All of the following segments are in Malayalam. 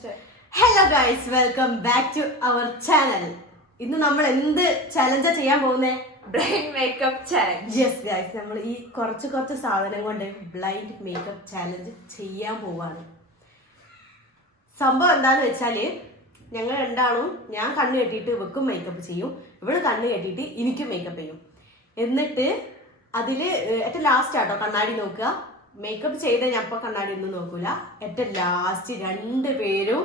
Hello guys, welcome back to our channel. ഇന്ന് നമ്മൾ എന്ത് ചലഞ്ചാ ചെയ്യാൻ പോകുന്നേ? Blind makeup challenge. Yes guys, നമ്മൾ ഈ കുറച്ച് സാധനം കൊണ്ട് ബ്ലൈൻഡ് മേക്കപ്പ് ചാലഞ്ച് ചെയ്യാൻ പോവാണ്. സംഭവം എന്താന്ന് വെച്ചാല്, ഞങ്ങൾ രണ്ടാളും ഞാൻ കണ്ണ് കെട്ടിയിട്ട് ഇവക്കും മേക്കപ്പ് ചെയ്യും, ഇവള് കണ്ണ് കെട്ടിയിട്ട് എനിക്കും മേക്കപ്പ് ചെയ്യും. എന്നിട്ട് അതില് ഏറ്റവും ലാസ്റ്റ് ആട്ടോ കണ്ണാടി നോക്കുക. മേക്കപ്പ് ചെയ്ത ഞാൻ ഇപ്പൊ കണ്ണാടി ഒന്നും നോക്കൂല. ഏറ്റവും ലാസ്റ്റ് രണ്ടുപേരും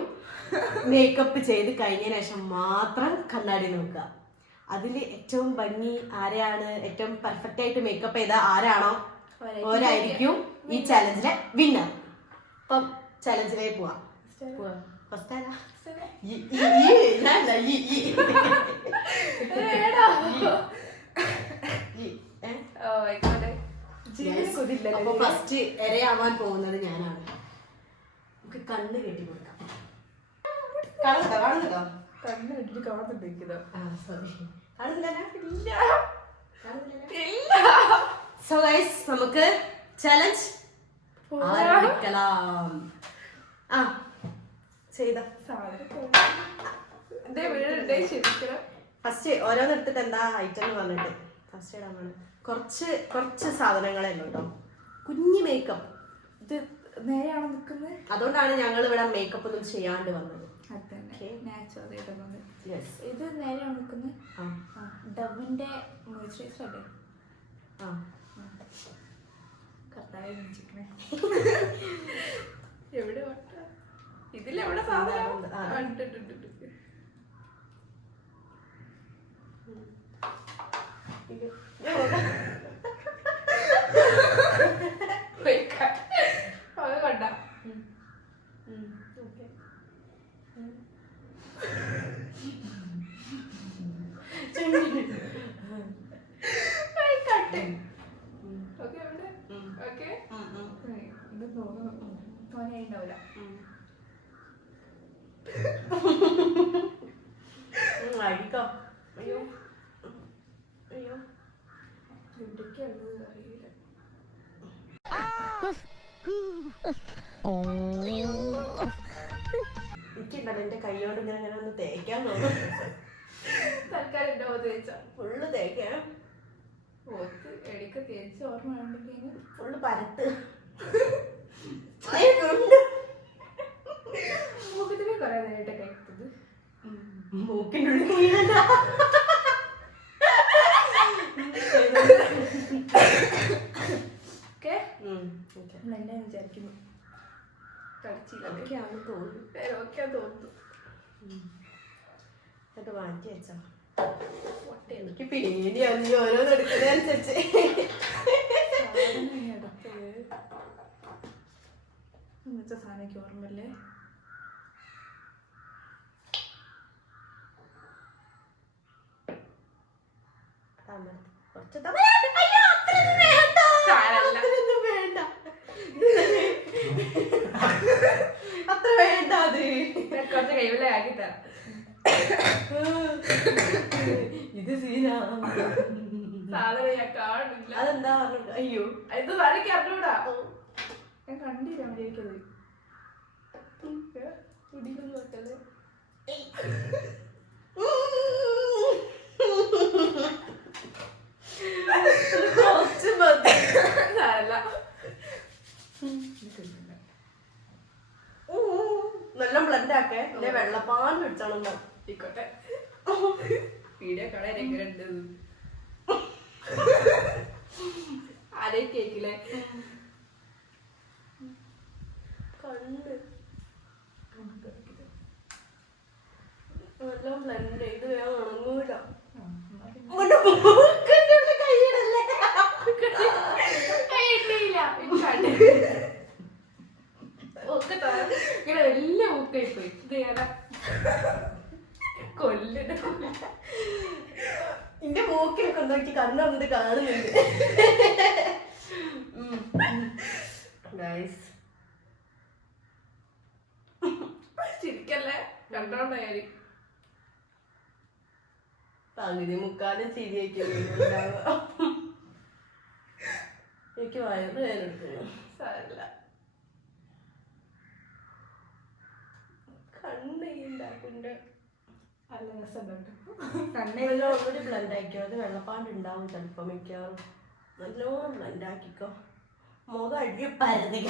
മേക്കപ്പ് ചെയ്ത് കഴിഞ്ഞതിന് ശേഷം മാത്രം കണ്ണാടി നോക്കുക. അതിൽ ഏറ്റവും ഭംഗി ആരെയാണ്, ഏറ്റവും പെർഫെക്റ്റ് ആയിട്ട് മേക്കപ്പ് ചെയ്ത ആരാണോ ഓരായിരിക്കും ഈ ചലഞ്ചിലെ വിന്നർ. അപ്പം ചലഞ്ചിലേക്ക് പോവാം. ഫസ്റ്റ് ആരാ? അപ്പൊ ഫസ്റ്റ് ഇരയാവാൻ പോകുന്നത് ഞാനാണ്. നമുക്ക് കണ്ണ് കെട്ടി കൊടുക്കാം. കാണുന്നുണ്ടോ? കണ്ണ് കെട്ടിട്ട് കാണുന്നുണ്ടോ? സോ ഗൈസ്, നമുക്ക് ചലഞ്ച് ആരംഭിക്കണം. ആ ചെയ്ത ഫസ്റ്റ് ഓരോന്നെടുത്തിട്ട് എന്താ ഐറ്റം എന്ന് പറഞ്ഞിട്ട് ഫസ്റ്റ് ഇടാൻ വേണം. കുറച്ച് സാധനങ്ങളെ ഉള്ളൂ കേട്ടോ. കുഞ്ഞു മേക്കപ്പ്. ഇത് നേരെയാണോ നിൽക്കുന്നത്? അതുകൊണ്ടാണ് ഞങ്ങൾ ഇവിടെ മേക്കപ്പ് ഒന്നും ചെയ്യാണ്ട് വന്നത്. ഇത് നേരെയാണോ നിൽക്കുന്നത്? ഡവിന്റെ മോയ്സ്ചറൈസർ അല്ലേ? എവിടെ ഇതിലെവിടെ സാധനം? കണ്ട തോന്നിയായിണ്ടാവില്ല. അയ്യോ അയ്യോ, എന്തൊക്കെയുള്ളത് അറിയില്ല. എനിക്കുണ്ടല്ലോ എന്റെ കൈയോട് ഇങ്ങനെ ഒന്ന് തേക്കാൻ തോന്നും. തൽക്കാലം എന്റെ ഓത്ത് വെച്ചാ ഫുള്ള് തേക്കാൻ. ഓത്ത് എടിക്ക് തേച്ച് ഓർമ്മ വേണ്ടെങ്കിൽ ഫുള്ള് പരത്ത്. മുഖത്തിന് കൊറേ നേരിട്ട് കഴിക്കുന്നത്. മൂക്കിൻ്റെ ഉള്ളിൽ കൈയണ്ട. എന്നെ വിചാരിക്കുന്നു തോന്നുന്നു. മാറ്റി വെച്ചാ എനിക്ക് പേടിയാണ് ഓരോന്ന് എടുക്കുന്നതനുസരിച്ച്. ഇന്നത്തെ സാധനക്ക് ഓർമ്മല്ലേ? അത്ര വേണ്ട. അത് കുറച്ച് കൈവല്ലേ ആക്കി തരാം. ഇത് സീനാ സാധനം ഞാൻ കാണില്ല. അതെന്താ പറഞ്ഞു? അയ്യോ, ഇത് വരയ്ക്ക് അറിഞ്ഞൂടാ. ഞാൻ കണ്ടില്ല വിചാരിക്കത്. കുടിക്കൊന്നും വെക്കല്ലേ. നല്ല ബ്ലഡ് ആക്കേ, അല്ലെ വെള്ളപ്പാൻ പിടിച്ചാണോ? ഇക്കോട്ടെ, വീഡിയോ കാണാൻ എങ്ങനെയുണ്ട്? ആരേ കേക്കില്ലേ? കണ്ട് നല്ല ബ്ലഡ്. ഇത് വേഗം ഉണങ്ങൂല. ഇങ്ങനെ വലിയ മൂക്കായി പോയി. ഇത് ഏതാ? കൊല്ലിന്റെ എന്റെ മൂക്കിലൊക്കെ എന്തോ എനിക്ക് കണ്ണൊന്നിട്ട് കാണുന്നുണ്ട്. ചിരിക്കല്ലേ, കണ്ടോണ്ടായി. പകുതി മുക്കാലും ചിരിയൊക്കെ എനിക്ക് വയറ് വേദന എടുക്കുന്നു. സാരമില്ല. കുഞ്ഞ് നല്ല രസമുണ്ട് കണ്ണെല്ലാം ഒന്നുകൂടി ബ്ലെൻഡ് ആക്കിയോ. അത് വെള്ളപ്പാണ്ട് ഉണ്ടാവും ചിലപ്പോൾ മിക്കവാറും. നല്ലോണം ബ്ലെൻഡ് ആക്കിക്കോ. മുഖം അടി പരതിക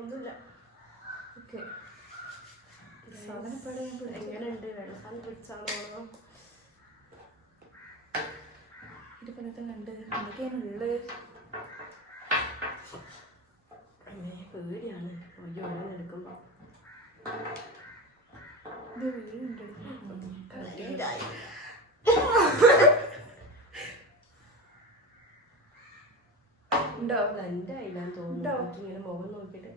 ഒന്നുമില്ല. ഓക്കെ എങ്ങനെയുണ്ട്? വെള്ളപ്പാണ്ട് പിടിച്ചാണോ? ഇതിപ്പോ കണ്ട് എന്തൊക്കെയാണുള്ളത്? പേടിയാണ് ഓരോന്നും എടുക്കുമ്പോ. ഇത് വീടുണ്ട് ഉണ്ടോ? ബ്ലെൻഡ് ആയില്ലാന്ന് തോന്നുന്നു. ഇങ്ങനെ മുഖം നോക്കിയിട്ട്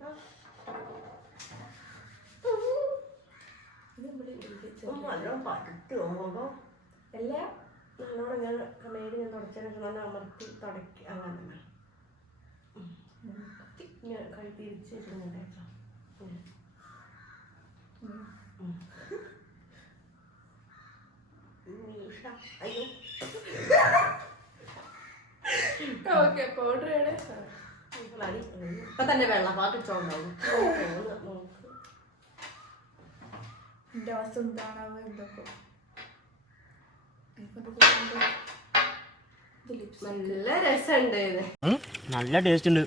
നല്ലോണം പറ്റുമോ മുഖം? എല്ലാം നല്ലോണം ഞാൻ മേടി ഞാൻ തുടച്ചതിന് ശേഷം നല്ല അമർത്തി തുടക്കി. അങ്ങനെ ഞാൻ കൈ തിരിച്ച് വെച്ചിട്ടുണ്ടായിരുന്നു. അയ്യോ ഓക്കെ പൗഡർ ഇപ്പൊ തന്നെ വെള്ളപ്പാട്ടിട്ടുണ്ടാവും. എന്റെ അവസ്ഥ എന്താണാവോ എന്തൊക്കെ. നല്ല രസമുണ്ട്. നല്ല ടേസ്റ്റ് ഉണ്ട്.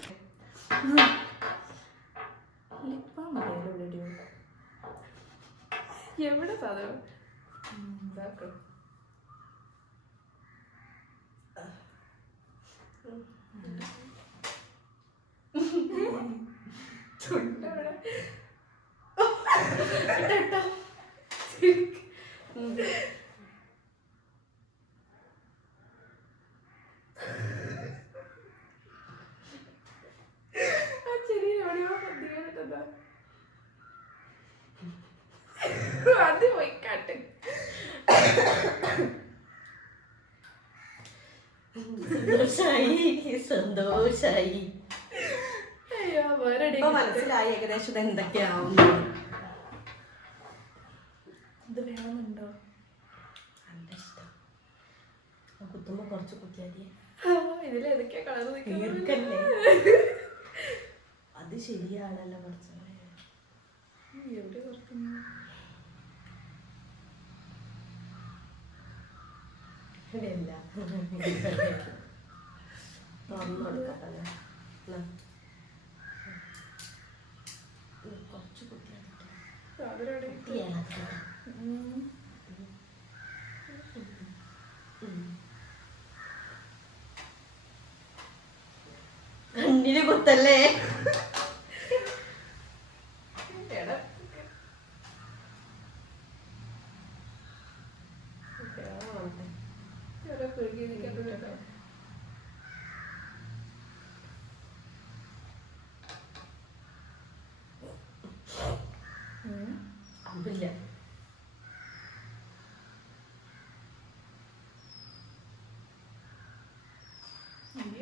എവിടെ സാധനം അത് പോയിക്കാട്ടെ. സന്തോഷായി. അയ്യോ വേറെ മനസ്സിലായി ഏകദേശം എന്തൊക്കെയാവും. ഇത് വേണമെന്നുണ്ടോ? നല്ല ഇഷ്ടം. കുത്തുമ്പോ കുറച്ച് കുത്തിയാതിയെ. ഇതിലേതൊക്കെയാ കളർ തീർക്കല്ലേ? അത് ശരിയാണല്ലോ. കുറച്ച് എവിടെ കുറക്കുന്നു? ഇല്ല തുറന്നു കൊടുക്കാത്തല്ലേ. കുറച്ച് കുത്തിയാ കണ്ണിന് കുത്തല്ലേ? അതില്ല.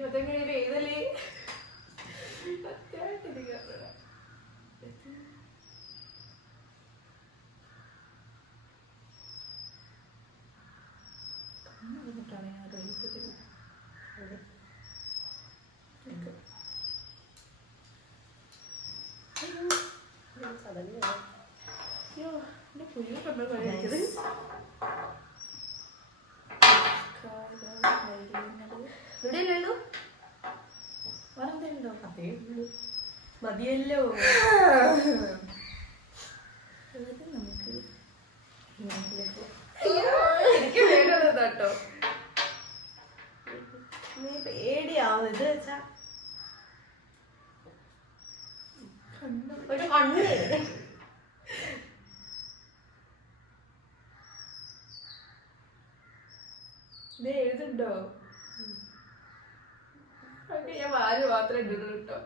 അതെങ്ങനെ എഴുതലേ? ഇവിടെയല്ലോ വേറെന്തോ അതേ ഉള്ളൂ. മതിയല്ലോ. നമുക്ക് എനിക്ക് വേണ്ടതാട്ടോ. നീ പേടിയാവും. ഇത് വെച്ചാ ഒരു കണ്ണ് ഇത് എഴുതുണ്ടോ? ഞാൻ വാല് മാത്രമേ ഇടുള്ളൂ കേട്ടോ.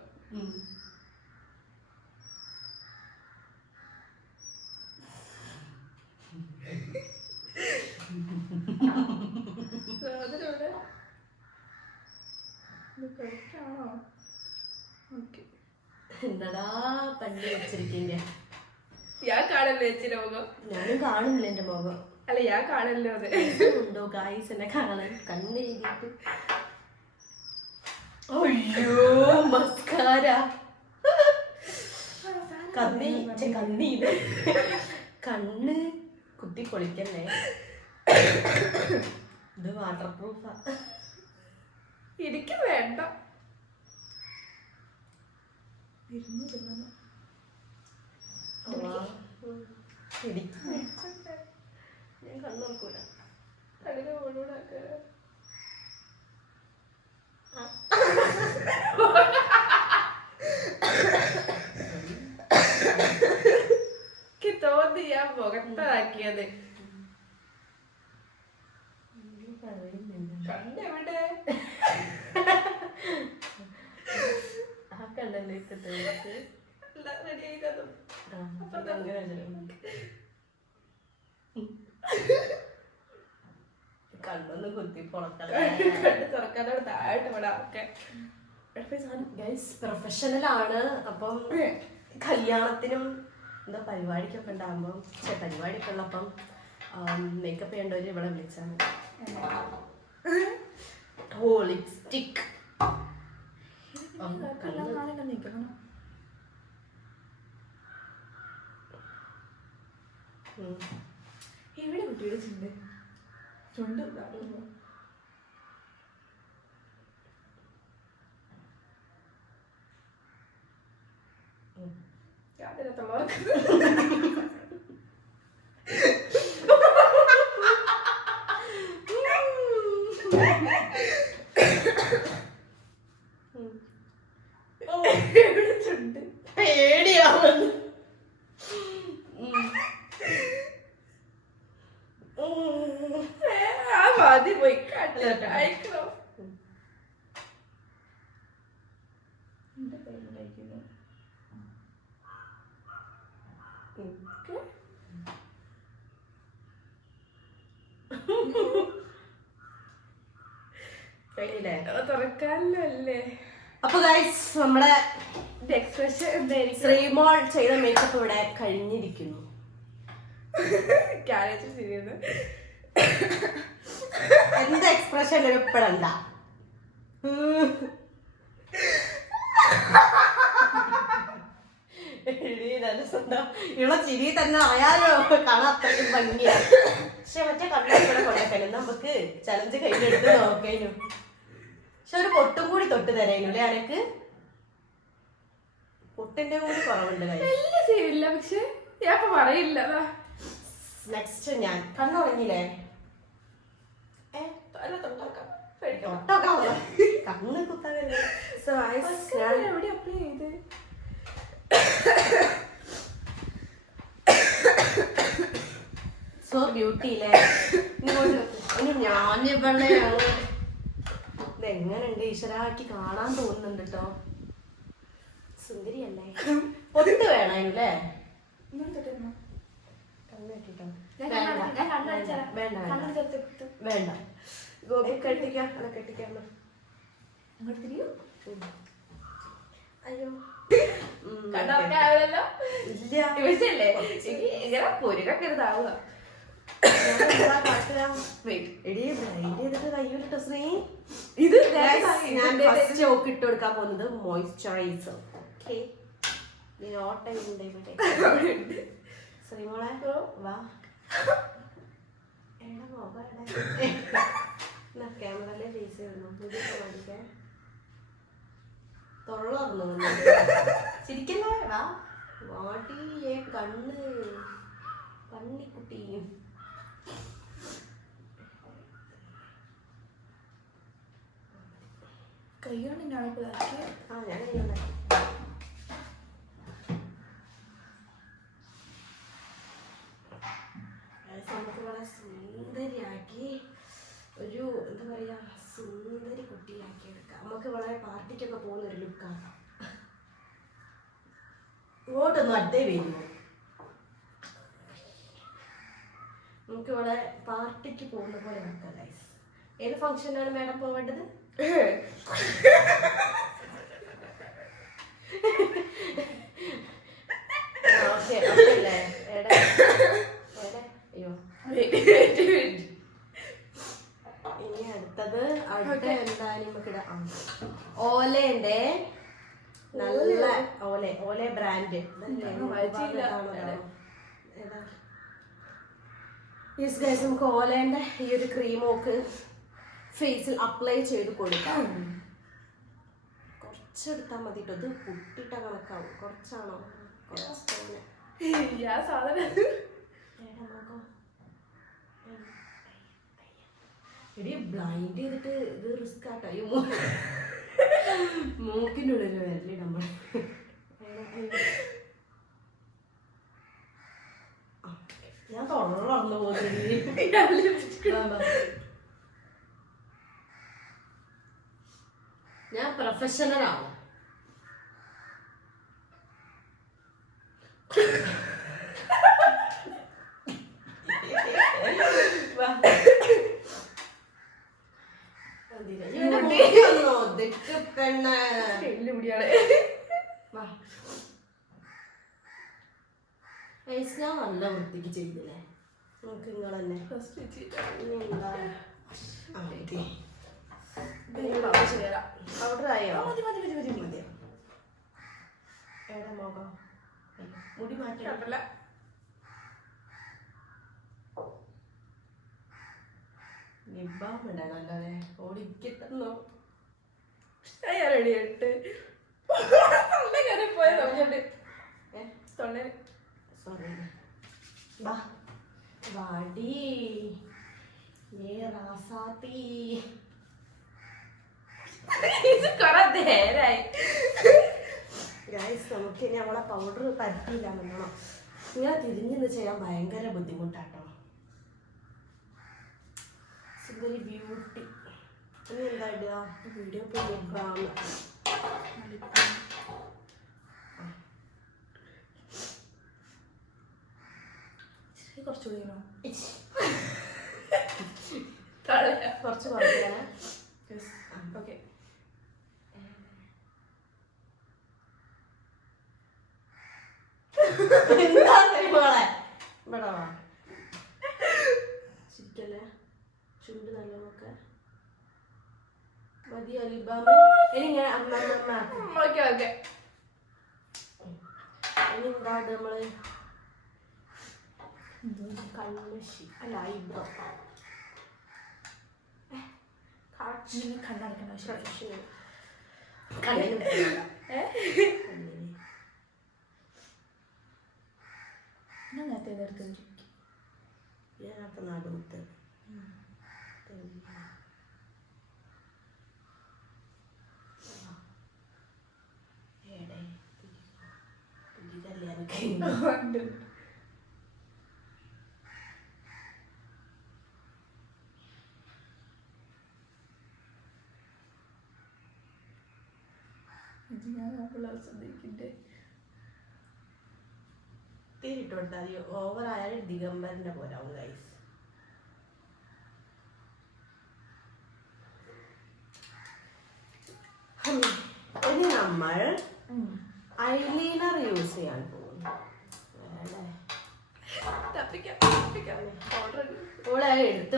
അതിലൂടെ കറക്റ്റാണോ? ഓക്കെ എന്നടാ പണ്ട് വെച്ചിരിക്കേ. ഞാൻ കാണല്ലേ ചേച്ചിയുടെ മുഖം? ഞാനും കാണുന്നില്ല എന്റെ മുഖം. അല്ല ഞാൻ കാണല്ലോ. അത് ഉണ്ടോ ഗായ്സ് എന്നെ കാണാൻ? കണ്ണ് എഴുതിയിട്ട്. അയ്യോ മസ്കാര കണ്ണ് കുത്തി പൊളിക്കല്ലേ. ഇത് വാട്ടർ പ്രൂഫാ. എനിക്ക് വേണ്ട. ഞാൻ കണ്ണുറക്കൂല. തോന്നി ഞാൻ മുഖത്താക്കിയത്. കണ്ണെവിടെ? ആ കണ്ണല്ലേ റെഡി ആയതും കണ്ണൊന്ന് കുത്തി പൊളക്കല. കണ്ണ് തുറക്കാനോട് താഴോട്ട് വിടാം. ഓക്കെ പ്രൊഫഷണൽ ആണ്. അപ്പം കല്യാണത്തിനും എന്താ പരിപാടിക്കൊക്കെ ഉണ്ടാകുമ്പം പരിപാടിയൊക്കെ ഉള്ളപ്പം മേക്കപ്പ് ചെയ്യേണ്ടവര് ഇവിടെ വിളിച്ചാൽ മതി. ഓ ലിപ്സ്റ്റിക് ഇവിടെ കുട്ടിയുടെ ചുണ്ട് ചുണ്ട് പേടിയാവുന്നു. ആ മതി പോയി അയക്കണോ? തുറക്കാനല്ലേ. അപ്പൊ ഗൈസ് നമ്മുടെ എക്സ്പ്രഷൻ എന്തായിരിക്കും? ശ്രീമോൾ ചെയ്ത മേക്കപ്പ് ഇവിടെ കഴിഞ്ഞിരിക്കുന്നു. എന്ത് എക്സ്പ്രഷൻ എപ്പോഴല്ല ഇവിടെ ചിരി തന്നെ ആയാലോ കാണാൻ അത്രയും ഭംഗിയാണ്. പക്ഷെ മറ്റേ കണ്ണൂർ ഇവിടെ കൊണ്ടേക്കാനും നമുക്ക് ചലഞ്ച് കഴിഞ്ഞെടുത്ത് നോക്കാനും. പക്ഷെ ഒരു പൊട്ടും കൂടി തൊട്ട് തരാനും അല്ലേ അനക്ക്? പൊട്ടിന്റെ കൂടി കുറവുണ്ട് ഇല്ല. പക്ഷെ ഞാൻ പറയില്ല. നെക്സ്റ്റ് ഞാൻ കണ്ണുറങ്ങില്ലേ? കണ്ണ് കുത്താൻ എവിടെ അപ്ലൈ ചെയ്ത്? സോ ബ്യൂട്ടിയില്ലേ? ഞാനിവളെ ഇതെങ്ങനുണ്ട് ഈശ്വരാക്കി കാണാൻ തോന്നുന്നുണ്ട് കേട്ടോ. സുന്ദരിയല്ലേ? പൊട്ട് വേണല്ലേ? വേണ്ട ഗോപി കെട്ടിക്കാം. കെട്ടിക്കാം. അയ്യോ കണ്ടോ? ഇല്ല ഇങ്ങനെ പൊരുകൊക്കെ ഇതാവുക. ഇത് ഞാൻ ഫസ്റ്റ് ചോക്ക് ഇട്ട് കൊടുക്കാൻ പോകുന്നത് മോയ്സ്ചറൈസർ. ശ്രീമോളെ വാ ക്യാമറയിലെ ഫേസ് ചെയ്യുന്നു. പഠിക്കാൻ തൊള്ളർന്നു ചിരിക്കല്ലേ? വാ വാട്ടിയേ കണ്ണ് കണ്ണിക്കുട്ടിയും. കൈകൊണ്ട് ഞാൻ നമുക്ക് വളരെ സുന്ദരിയാക്കി ഒരു എന്താ പറയാ സുന്ദരി കുട്ടിയാക്കി എടുക്കാം. നമുക്ക് വളരെ പാർട്ടിക്കൊക്കെ പോകുന്ന ഒരു ലുക്കാണ്. ഇങ്ങോട്ടൊന്നും അടുത്തേ വരുമോ? നമുക്ക് ഇവിടെ പാർട്ടിക്ക് പോകുന്ന പോലെ നോക്കാം ഗൈസ്. ഏത് ഫംഗ്ഷനാണ് മാഡം പോവേണ്ടത്? ഓക്കെ അല്ലേ? അയ്യോ ഇനി അടുത്ത എന്തായാലും നമുക്ക് ഓലേന്റെ നല്ല ഓലെ ബ്രാൻഡ് നമുക്ക് ഓലേന്റെ ഈ ഒരു ക്രീമൊക്കെ ഫേസിൽ അപ്ലൈ ചെയ്ത് കൊടുക്കാം. കുറച്ചെടുത്താൽ മതി കേട്ടോ. ഇത് പുട്ടിട്ട കണക്കാവും. കുറച്ചാണോ? ബ്ലൈൻഡ് ചെയ്തിട്ട് ഇത് റിസ്ക് ആട്ടോ. ഈ മൂക്കിൻ്റെ ഉള്ളിൽ വരല്ലേ നമ്മൾ. ഞാൻ തുറന്നു പോകുന്നത്. ഞാൻ പ്രൊഫഷണലാണ്. ഞാൻ നല്ല വൃത്തിക്ക് ചെയ്തില്ലേ? നമുക്ക് നിങ്ങൾ തന്നെ പൗഡർ ആയോ? എവിടെ മുഖം മുടി മാറ്റില്ല. നിബാമിടാനല്ലേ ഓടിക്കത്തന്നോ റെഡിയായിട്ട് പോയ സോറി വാടി റാസാത്തി. ഇത് കൊറേ നേരായി. ഗൈസ് നമുക്ക് ഇനി അവളെ പൗഡർ പറ്റിയില്ല നല്ലോണം. ഇങ്ങനെ തിരിഞ്ഞിന്ന് ചെയ്യാൻ ഭയങ്കര ബുദ്ധിമുട്ടാട്ടോ. Very beauty. ഇനി എന്താ ഇടുക? വീഡിയോ കുറച്ചുകൂടി കുറച്ച് കുറയ്ക്കാ. ഓക്കെ ചുറ്റല്ലേ ചുണ്ട് നല്ലതൊക്കെ മതി. അലിബാമ ഇനി ഇങ്ങനെ ഓക്കെ ഓക്കെ. ഇനി എന്താ നമ്മള് കൺമഷി അല്ല ഐബ്രോ കണ്ണടക്കണം. ഞാൻ നേരത്തെ ഇതെടുത്ത് ഞാനത്തെ നടുമുത്ത് തീരിട്ട് കൊടുത്താൽ മതി. ഓവർ ആയാലും ദിഗംബരന്റെ പോലാവും ഗൈസ്. ഇനി നമ്മൾ ഐലൈനർ യൂസ് ചെയ്യാൻ പോകുന്നു. ഓളെ എടുത്ത്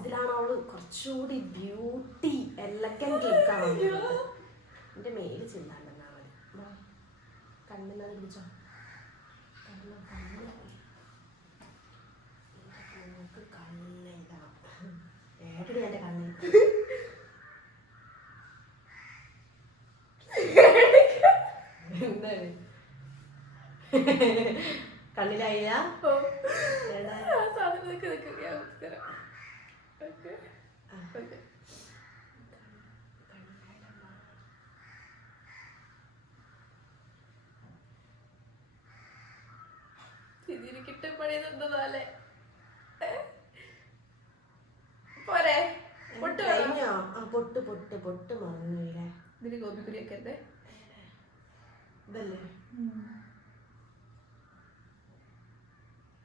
ഇതിലാണ് അവള് കുറച്ചുകൂടി ബ്യൂട്ടി എല്ലക്കൻ ക്ലിക്കാണ്. എന്റെ മേല് ചിന്താണ്ടെന്നാ മതി. കണ്ണിന്നത് പിടിച്ചോ. നമുക്ക് കണ്ണെഴുതാം. ഏട്ടടി എന്റെ കണ്ണ് എന്താണ് കണ്ണിലായ പണിയെന്താലേ പോരെ പൊട്ട് കഴിഞ്ഞോ? ആ പൊട്ട് പൊട്ട് പൊട്ട് മറന്നില്ലേ? ഇതിന് ഗോപിക്കുരിയൊക്കെ അല്ലേ ഇതല്ലേ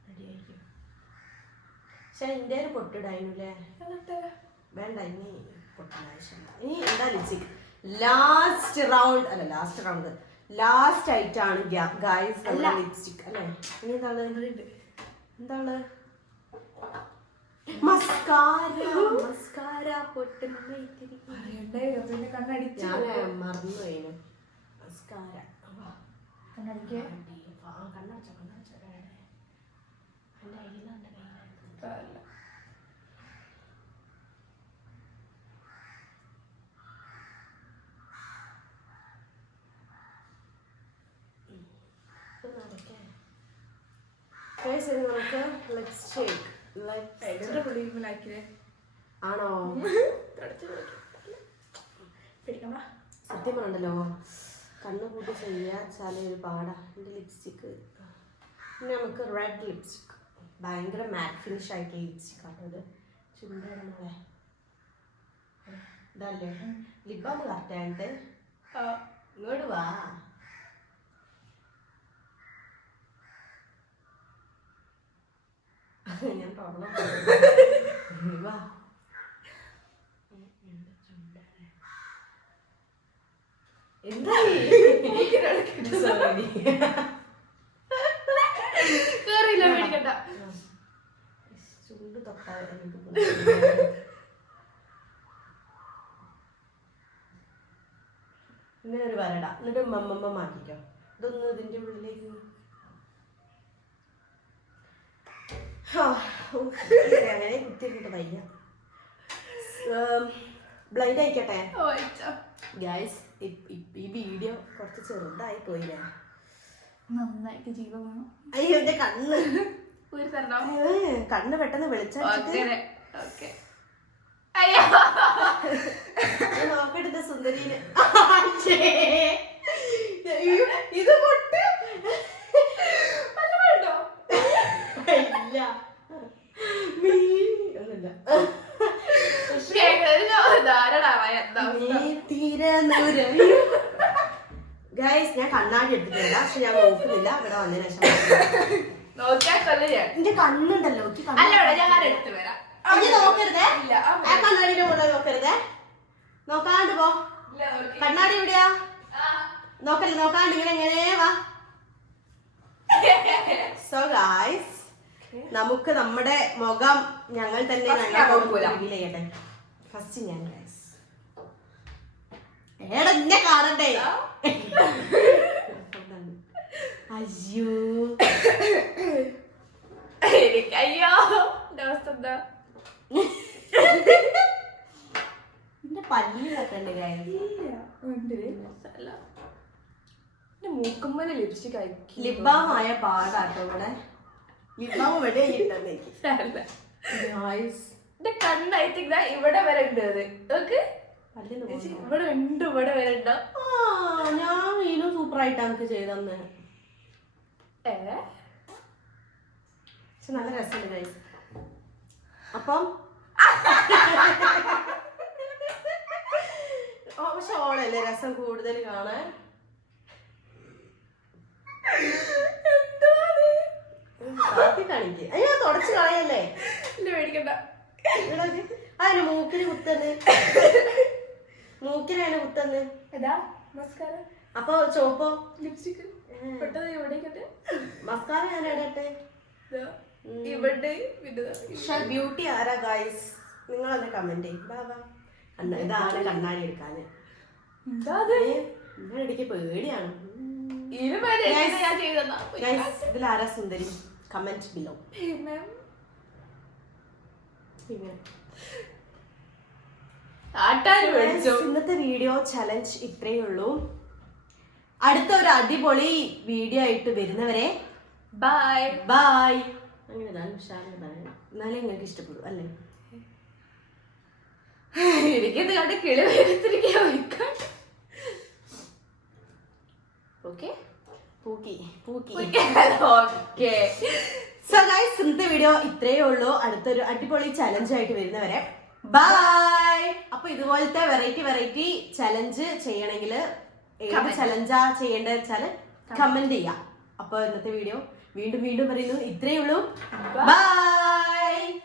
റെഡിയായിരിക്കും. പക്ഷെ എൻ്റെ ഒരു പൊട്ടിടായിരുന്നില്ലേ? വേണ്ട, ഇനി പൊട്ടിന് ആവശ്യമില്ല. ഇനി എന്താ ലിപ്സ്റ്റിക് ലാസ്റ്റ് റൗണ്ട് അല്ല ലാസ്റ്റ് ആയിട്ടാണ് ഗായ്സ് ലിപ്സ്റ്റിക് അല്ലേ? ഇനി എന്താണ് മസ്കാര പൊട്ടുന്ന ഇത്തിരി പിന്നെ കണ്ണടിച്ച് ഞാൻ മറന്നു പോയിന് മസ്കാര കണ്ണടിക്ക് കണ്ണടച്ചോ എൻ്റെ അയിലുണ്ട് കയ്യിലുണ്ട് നമുക്ക് ലിപ്സ്റ്റിക് ആണോ സത്യം പറഞ്ഞല്ലോ കണ്ണ് കൂട്ടി ചെയ്യാച്ചാലേ ഒരു പാടാ എൻ്റെ ലിപ്സ്റ്റിക്ക് പിന്നെ നമുക്ക് റെഡ് ലിപ്സ്റ്റിക് ഭയങ്കര മാറ്റ് ഫിനിഷ് ആയിട്ടുള്ള ലിപ്സ്റ്റിക് ആണ് ഇത് ചുണ്ടാണല്ലേ ഇതല്ലേ ലിബാം കറക്റ്റായിട്ട് ഇങ്ങോട്ട് വാ ഞാൻ തുറന്നു വാ എന്താ ചുണ്ട് തൊട്ടാ ഇങ്ങനെ ഒരു വരട എന്നിട്ട് മമ്മമ്മ മാറ്റിക്കോ ഇതൊന്നും ഇതിന്റെ ഉള്ളിലേക്ക് അങ്ങനെ കുത്തിയിട്ട് വയ്യ ബ്ലൈൻഡ് ആയിക്കട്ടെ ഗൈസ് ഈ വീഡിയോ കുറച്ച് ചെറുതായി പോയില്ലേ നന്നായിട്ട് ജീവൻ വേണം അയ്യോ എന്റെ കണ്ണ് ഒരു തരണോ കണ്ണ് പെട്ടെന്ന് വെളിച്ചടിച്ചിട്ട് നോക്കിട്ട് സുന്ദരീന് ഇത് പൊട്ട് ഇല്ല ഒന്നുമില്ല ഗൈസ് ഞാൻ കണ്ണാടി എടുത്തിട്ടില്ല പക്ഷെ ഞാൻ നോക്കുന്നില്ല ഇവിടെ വന്നതിന് ശേഷം എന്റെ കണ്ണുണ്ടല്ലോ നോക്കരുതേ ആ കണ്ണാടിന്റെ മുകളിൽ നോക്കരുതേ നോക്കാണ്ട് പോ കണ്ണാടി എവിടെയാ നോക്കല്ലേ നോക്കാണ്ട് ഇങ്ങനെ എങ്ങനെ വാ സോ ഗൈസ് നമുക്ക് നമ്മുടെ മുഖം ഞങ്ങൾ തന്നെ റിവീൽ ചെയ്യട്ടെ ഫസ്റ്റ് ഞാൻ ഗൈസ് എന്നെ കാണണ്ടേ അയ്യോ അയ്യോ അവസ്ഥ എന്താ എന്റെ പല്ല് കത്തണ്ട് മൂക്കുമ്മല് ലിപ്സ്റ്റിക് ആയിരിക്കും ലിബാമായ പാടാട്ടോ ഇവിടെ ലിബാം ഇവിടെ എന്റെ കണ്ണായിട്ട് ഇവിടെ വരെ ഉണ്ട് അത് ഓക്കെ ഇവിടെ ഉണ്ട് ഇവിടെ വരെ ഉണ്ടോ ഞാൻ വീണ്ടും സൂപ്പർ ആയിട്ടാ നമുക്ക് ചെയ്തന്ന് പക്ഷെ നല്ല രസമുണ്ട് ഗൈസ് അപ്പം പക്ഷെ ഓളല്ലേ രസം കൂടുതൽ കാണാൻ കാണിക്ക് അയ്യോ തുടച്ച് കളയല്ലേ മേടിക്കണ്ട അതിന് മൂക്കിന് കുത്തന്ന് മൂക്കിനതിന് കുത്തന്ന് മസ്കാര അപ്പൊ ചോപ്പോ ലിപ്സ്റ്റിക് പെട്ടെന്ന് എവിടേക്കട്ടെ മസ്കാര ഞാൻ ഇടട്ടെ ഇവിടെ ബ്യൂട്ടി ആരാ ഗൈസ് നിങ്ങളൊന്ന് കമന്റ് ചെയ്യും ഇതാണ് കണ്ണാടി എടുക്കാന് ഇടയ്ക്ക് പേടിയാണ് ഇതിലാരാ സുന്ദരി കമന്റ് ബിലോ ഇന്നത്തെ വീഡിയോ ചലഞ്ച് ഇത്രയേ ഉള്ളൂ അടുത്ത ഒരു അടിപൊളി വീഡിയോ ആയിട്ട് വരുന്നവരെ ബൈ ബൈ അങ്ങനെ എന്നാലേ നിങ്ങൾക്ക് ഇഷ്ടപ്പെടും അല്ലേ എനിക്കത് കണ്ട് കിളി വരത്തിരിക്കാൻ ഓക്കെ പൂക്കി പൂക്കി ഓക്കെ സോ ഗൈസ് ഇന്നത്തെ വീഡിയോ ഇത്രയേ ഉള്ളൂ അടുത്തൊരു അടിപൊളി ചലഞ്ച് ആയിട്ട് വരുന്നവരെ ബൈ അപ്പൊ ഇതുപോലത്തെ വെറൈറ്റി ചലഞ്ച് ചെയ്യണമെങ്കിൽ ഏത് ചലഞ്ചാ ചെയ്യേണ്ടത് വെച്ചാല് കമന്റ് ചെയ്യാം അപ്പൊ ഇന്നത്തെ വീഡിയോ വീണ്ടും പറയുന്നു ഇത്രയേ ഉള്ളൂ ബൈ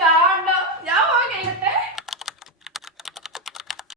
കാണണ്ട